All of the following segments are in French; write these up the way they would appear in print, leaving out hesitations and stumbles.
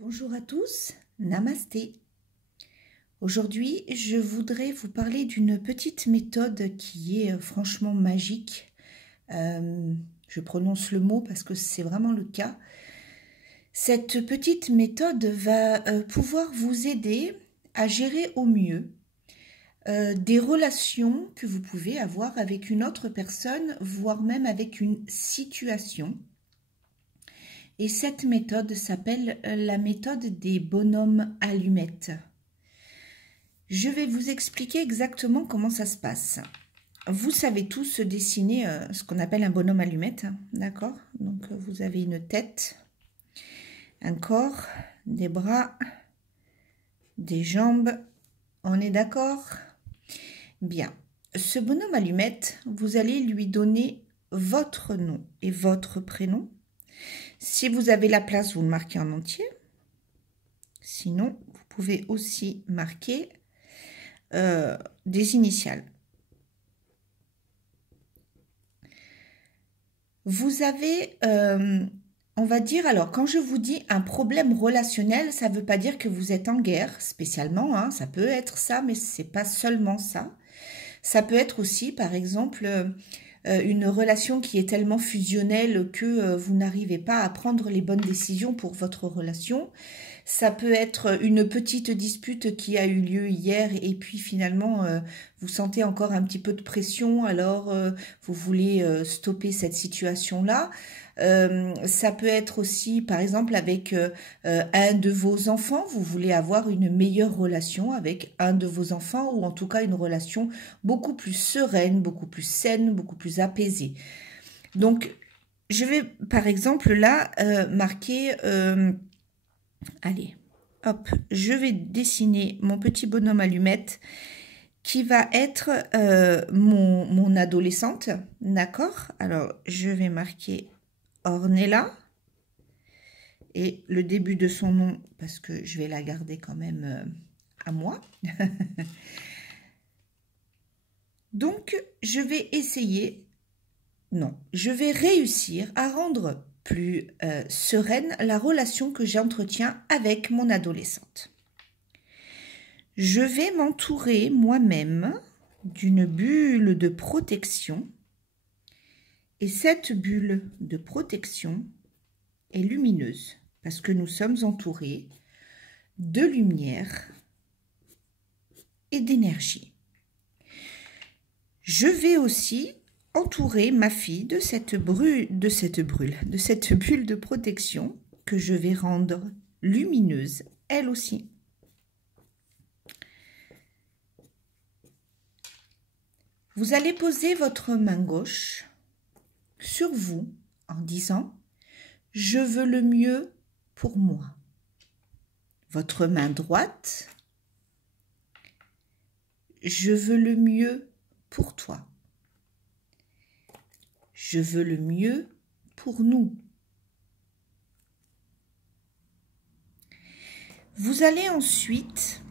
Bonjour à tous, Namasté. Aujourd'hui, je voudrais vous parler d'une petite méthode qui est franchement magique. Je prononce le mot parce que c'est vraiment le cas. Cette petite méthode va pouvoir vous aider à gérer au mieux des relations que vous pouvez avoir avec une autre personne, voire même avec une situation. Et cette méthode s'appelle la méthode des bonhommes allumettes. Je vais vous expliquer exactement comment ça se passe. Vous savez tous dessiner ce qu'on appelle un bonhomme allumette, d'accord? Donc vous avez une tête, un corps, des bras, des jambes. On est d'accord? Bien. Ce bonhomme allumette, vous allez lui donner votre nom et votre prénom. Si vous avez la place, vous le marquez en entier. Sinon, vous pouvez aussi marquer des initiales. Vous avez, on va dire, alors quand je vous dis un problème relationnel, ça ne veut pas dire que vous êtes en guerre spécialement, hein, ça peut être ça, mais ce n'est pas seulement ça. Ça peut être aussi, par exemple, une relation qui est tellement fusionnelle que vous n'arrivez pas à prendre les bonnes décisions pour votre relation. Ça peut être une petite dispute qui a eu lieu hier et puis finalement vous sentez encore un petit peu de pression, alors vous voulez stopper cette situation-là. Ça peut être aussi, par exemple, avec un de vos enfants, vous voulez avoir une meilleure relation avec un de vos enfants ou en tout cas une relation beaucoup plus sereine, beaucoup plus saine, beaucoup plus apaisée. Donc, je vais par exemple là marquer... allez, hop, je vais dessiner mon petit bonhomme allumette qui va être mon adolescente, d'accord? Alors, je vais marquer Ornella et le début de son nom parce que je vais la garder quand même à moi. Donc, je vais essayer, non, je vais réussir à rendre plus sereine la relation que j'entretiens avec mon adolescente. Je vais m'entourer moi-même d'une bulle de protection et cette bulle de protection est lumineuse parce que nous sommes entourés de lumière et d'énergie. Je vais aussi entourer ma fille de cette bulle de protection que je vais rendre lumineuse elle aussi. Vous allez poser votre main gauche sur vous en disant « Je veux le mieux pour moi ». Votre main droite « Je veux le mieux pour toi ». Je veux le mieux pour nous. Vous allez ensuite,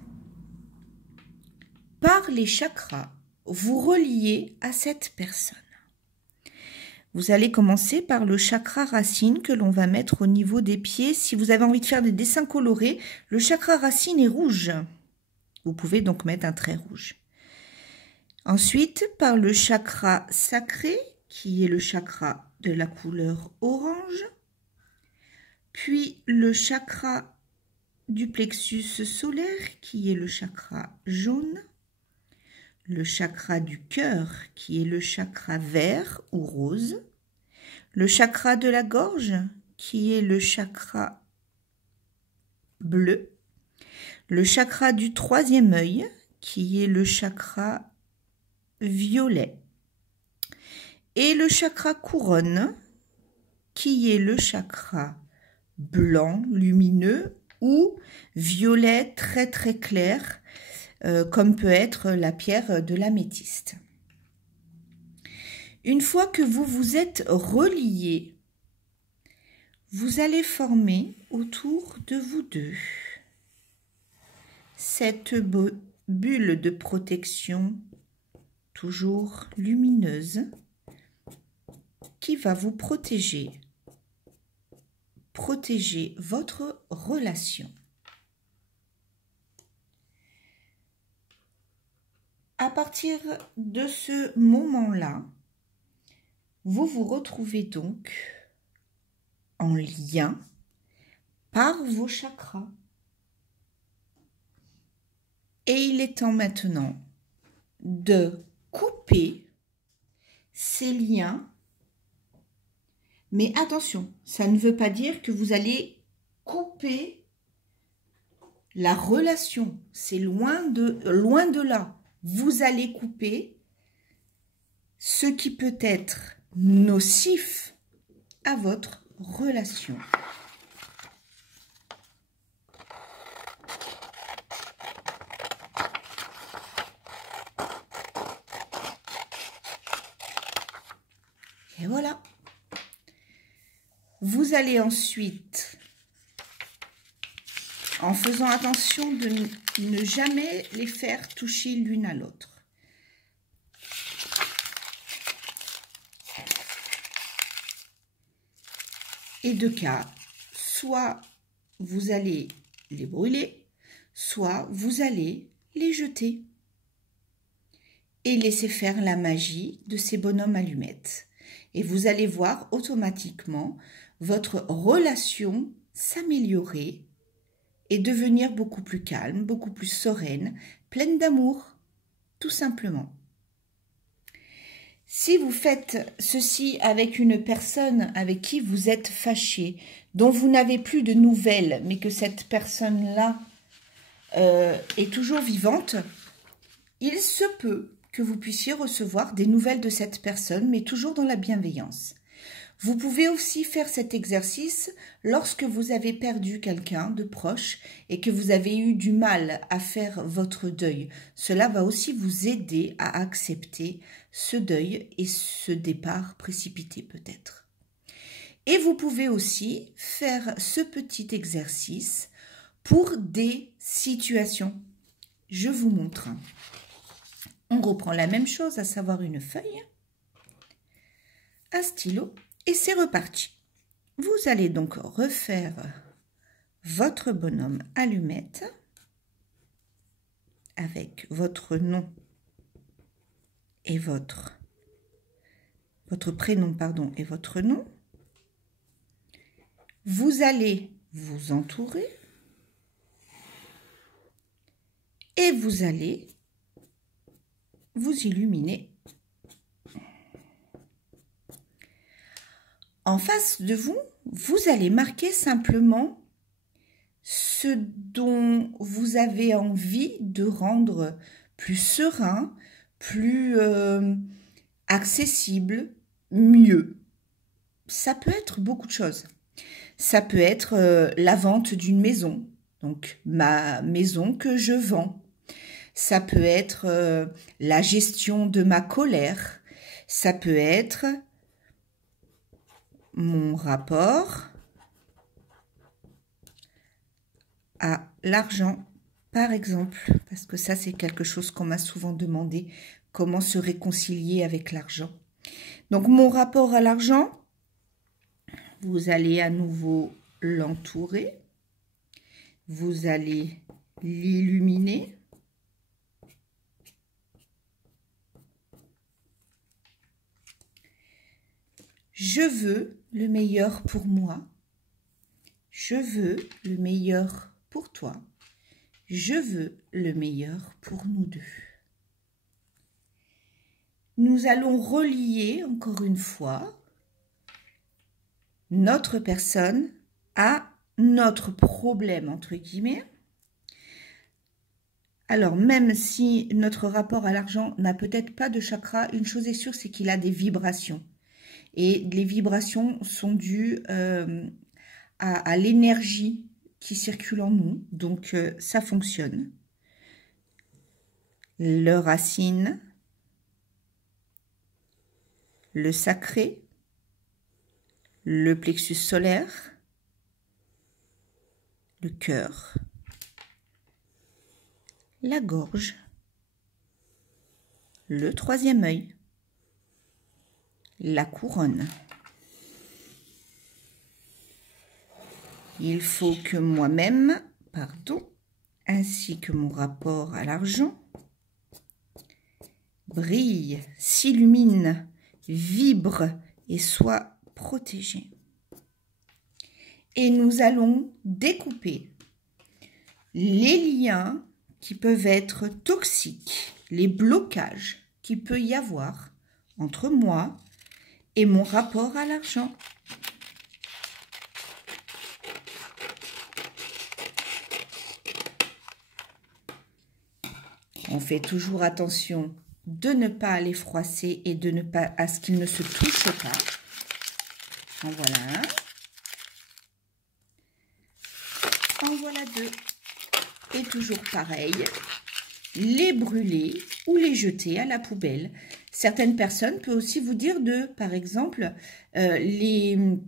par les chakras, vous relier à cette personne. Vous allez commencer par le chakra racine que l'on va mettre au niveau des pieds. Si vous avez envie de faire des dessins colorés, le chakra racine est rouge. Vous pouvez donc mettre un trait rouge. Ensuite, par le chakra sacré, qui est le chakra de la couleur orange. Puis le chakra du plexus solaire, qui est le chakra jaune. Le chakra du cœur, qui est le chakra vert ou rose. Le chakra de la gorge, qui est le chakra bleu. Le chakra du troisième œil, qui est le chakra violet. Et le chakra couronne, qui est le chakra blanc lumineux ou violet très très clair, comme peut être la pierre de l'améthyste. Une fois que vous vous êtes reliés, vous allez former autour de vous deux cette bulle de protection toujours lumineuse qui va vous protéger protéger votre relation. À partir de ce moment-là, vous vous retrouvez donc en lien par vos chakras. Et il est temps maintenant de couper ces liens. Mais attention, ça ne veut pas dire que vous allez couper la relation. C'est loin de là. Vous allez couper ce qui peut être nocif à votre relation. Et voilà. Vous allez ensuite, en faisant attention de ne jamais les faire toucher l'une à l'autre, et de cas, soit vous allez les brûler, soit vous allez les jeter et laisser faire la magie de ces bonhommes allumettes. Et vous allez voir automatiquement votre relation s'améliorer et devenir beaucoup plus calme, beaucoup plus sereine, pleine d'amour, tout simplement. Si vous faites ceci avec une personne avec qui vous êtes fâché, dont vous n'avez plus de nouvelles, mais que cette personne-là est toujours vivante, il se peut que vous puissiez recevoir des nouvelles de cette personne, mais toujours dans la bienveillance. Vous pouvez aussi faire cet exercice lorsque vous avez perdu quelqu'un de proche et que vous avez eu du mal à faire votre deuil. Cela va aussi vous aider à accepter ce deuil et ce départ précipité peut-être. Et vous pouvez aussi faire ce petit exercice pour des situations. Je vous montre. On reprend la même chose, à savoir une feuille, un stylo, et c'est reparti. Vous allez donc refaire votre bonhomme allumette avec votre nom et votre prénom, pardon, et votre nom. Vous allez vous entourer et vous allez vous illuminer. En face de vous, vous allez marquer simplement ce dont vous avez envie de rendre plus serein, plus accessible, mieux. Ça peut être beaucoup de choses. Ça peut être la vente d'une maison, donc ma maison que je vends. Ça peut être la gestion de ma colère. Ça peut être mon rapport à l'argent, par exemple, parce que ça, c'est quelque chose qu'on m'a souvent demandé, comment se réconcilier avec l'argent. Donc, mon rapport à l'argent, vous allez à nouveau l'entourer, vous allez l'illuminer. Je veux le meilleur pour moi. Je veux le meilleur pour toi. Je veux le meilleur pour nous deux. Nous allons relier encore une fois notre personne à notre problème, entre guillemets. Alors, même si notre rapport à l'argent n'a peut-être pas de chakra, une chose est sûre, c'est qu'il a des vibrations. Et les vibrations sont dues à l'énergie qui circule en nous. Donc, ça fonctionne. Le racine, le sacré, le plexus solaire, le cœur, la gorge, le troisième œil, la couronne. Il faut que moi-même, ainsi que mon rapport à l'argent, brille, s'illumine, vibre et soit protégé. Et nous allons découper les liens qui peuvent être toxiques, les blocages qu'il peut y avoir entre moi et mon rapport à l'argent. On fait toujours attention de ne pas les froisser et de ne pas à ce qu'ils ne se touchent pas. En voilà un. En voilà deux. Et toujours pareil, les brûler ou les jeter à la poubelle. Certaines personnes peuvent aussi vous dire de, par exemple, les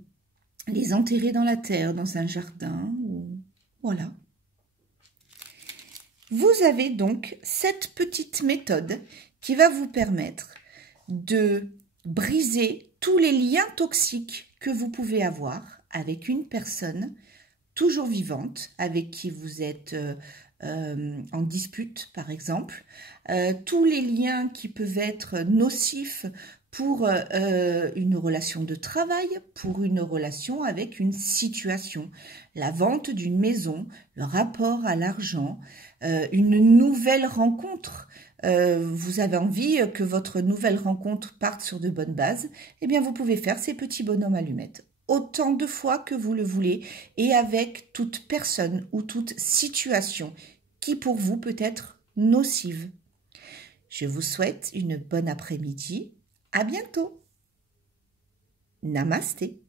enterrer dans la terre, dans un jardin. Voilà. Vous avez donc cette petite méthode qui va vous permettre de briser tous les liens toxiques que vous pouvez avoir avec une personne toujours vivante, avec qui vous êtes en dispute par exemple, tous les liens qui peuvent être nocifs pour une relation de travail, pour une relation avec une situation, la vente d'une maison, le rapport à l'argent, une nouvelle rencontre. Vous avez envie que votre nouvelle rencontre parte sur de bonnes bases, eh bien vous pouvez faire ces petits bonhommes allumettes autant de fois que vous le voulez et avec toute personne ou toute situation qui pour vous peut être nocive. Je vous souhaite une bonne après-midi. À bientôt. Namasté.